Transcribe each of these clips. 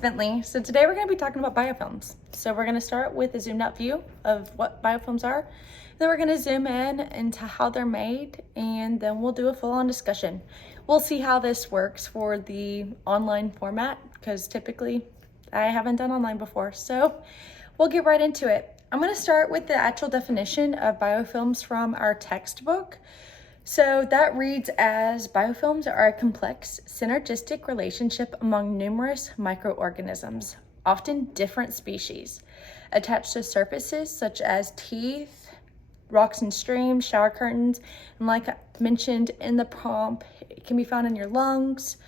Bentley. So today we're going to be talking about biofilms. So we're going to start with a zoomed out view of what biofilms are. Then we're going to zoom in into how they're made, and then we'll do a full-on discussion. We'll see how this works for the online format, because typically I haven't done online before. So we'll get right into it. I'm going to start with the actual definition of biofilms from our textbook. So that reads as, biofilms are a complex synergistic relationship among numerous microorganisms, often different species, attached to surfaces such as teeth, rocks and streams, shower curtains, and like I mentioned in the prompt, it can be found in your lungs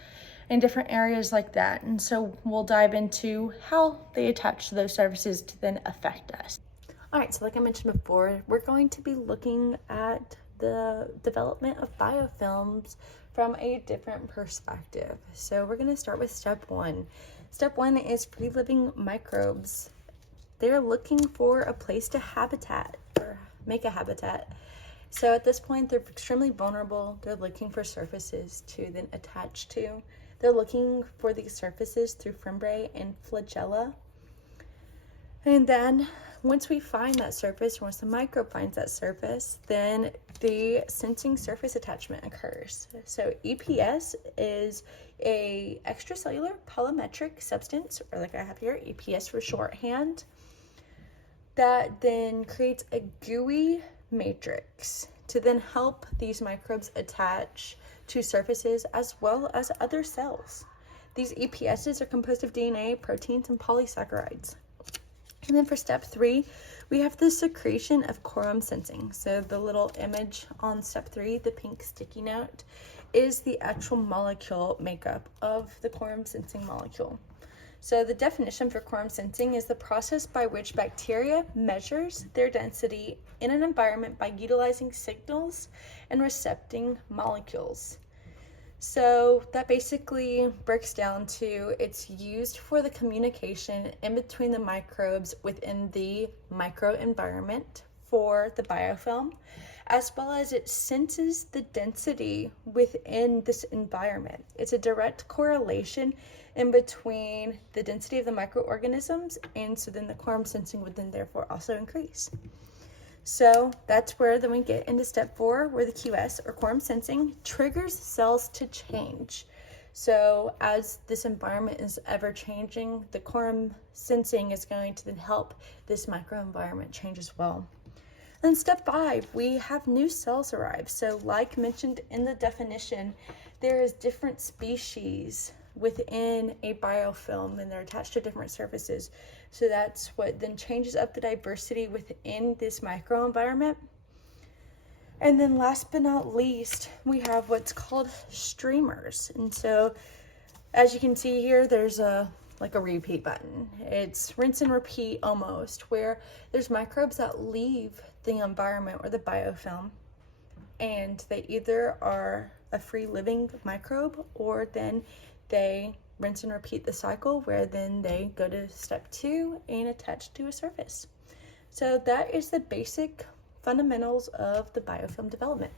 and different areas like that. And so we'll dive into how they attach to those surfaces to then affect us. All right, so like I mentioned before, we're going to be looking at the development of biofilms from a different perspective. So we're going to start with step one. Step one is free living microbes. They're looking for a place to habitat or make a habitat. So at this point, they're extremely vulnerable. They're looking for surfaces to then attach to. They're looking for these surfaces through fimbriae and flagella. And then once we find that surface, once the microbe finds that surface, then the sensing surface attachment occurs. So EPS is a extracellular polymetric substance, or like I have here, EPS for shorthand, that then creates a gooey matrix to then help these microbes attach to surfaces as well as other cells. These EPSs are composed of DNA, proteins, and polysaccharides. And then for step three, we have the secretion of quorum sensing. So the little image on step three, the pink sticky note, is the actual molecule makeup of the quorum sensing molecule. So the definition for quorum sensing is the process by which bacteria measures their density in an environment by utilizing signals and recepting molecules. So that basically breaks down to, it's used for the communication in between the microbes within the microenvironment for the biofilm, as well as it senses the density within this environment. It's a direct correlation in between the density of the microorganisms, and so then the quorum sensing would then therefore also increase. So that's where then we get into step four, where the QS, or quorum sensing, triggers cells to change. So as this environment is ever changing, the quorum sensing is going to then help this microenvironment change as well. Then step five, we have new cells arrive. So like mentioned in the definition, there is different species within a biofilm, and they're attached to different surfaces. So that's what then changes up the diversity within this microenvironment. And then last but not least, we have what's called streamers. And so as you can see here, there's like a repeat button. It's rinse and repeat almost, where there's microbes that leave the environment or the biofilm, and they either are a free living microbe, or then they rinse and repeat the cycle, where then they go to step two and attach to a surface. So that is the basic fundamentals of the biofilm development.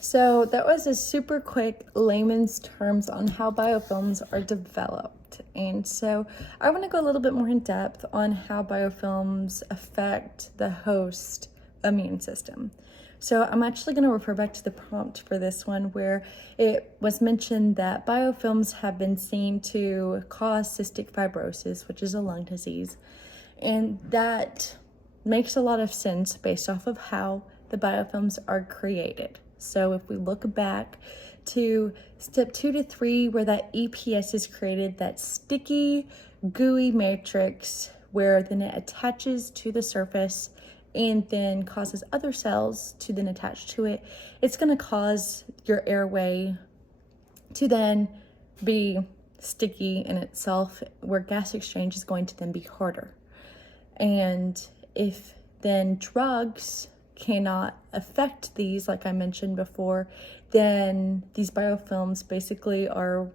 So that was a super quick layman's terms on how biofilms are developed. And so I want to go a little bit more in depth on how biofilms affect the host immune system. So I'm actually going to refer back to the prompt for this one, where it was mentioned that biofilms have been seen to cause cystic fibrosis, which is a lung disease. And that makes a lot of sense based off of how the biofilms are created. So if we look back to step 2 to 3, where that EPS is created, that sticky, gooey matrix, where then it attaches to the surface and then causes other cells to then attach to it, it's going to cause your airway to then be sticky in itself, where gas exchange is going to then be harder. And if then drugs cannot affect these, like I mentioned before, then these biofilms basically are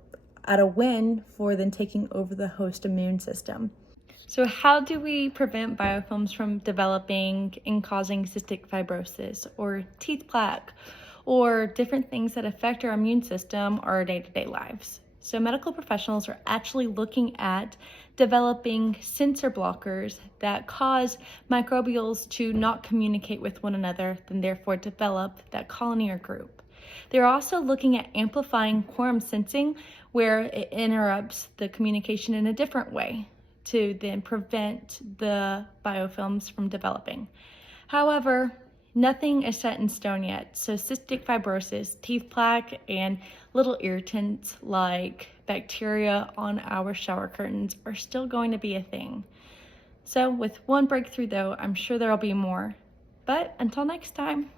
at a win for then taking over the host immune system. So how do we prevent biofilms from developing and causing cystic fibrosis or teeth plaque or different things that affect our immune system or our day-to-day lives? So medical professionals are actually looking at developing sensor blockers that cause microbials to not communicate with one another, and therefore develop that colony or group. They're also looking at amplifying quorum sensing, where it interrupts the communication in a different way to then prevent the biofilms from developing. However, nothing is set in stone yet, so cystic fibrosis, teeth plaque, and little irritants like bacteria on our shower curtains are still going to be a thing. So with one breakthrough though, I'm sure there'll be more. But until next time.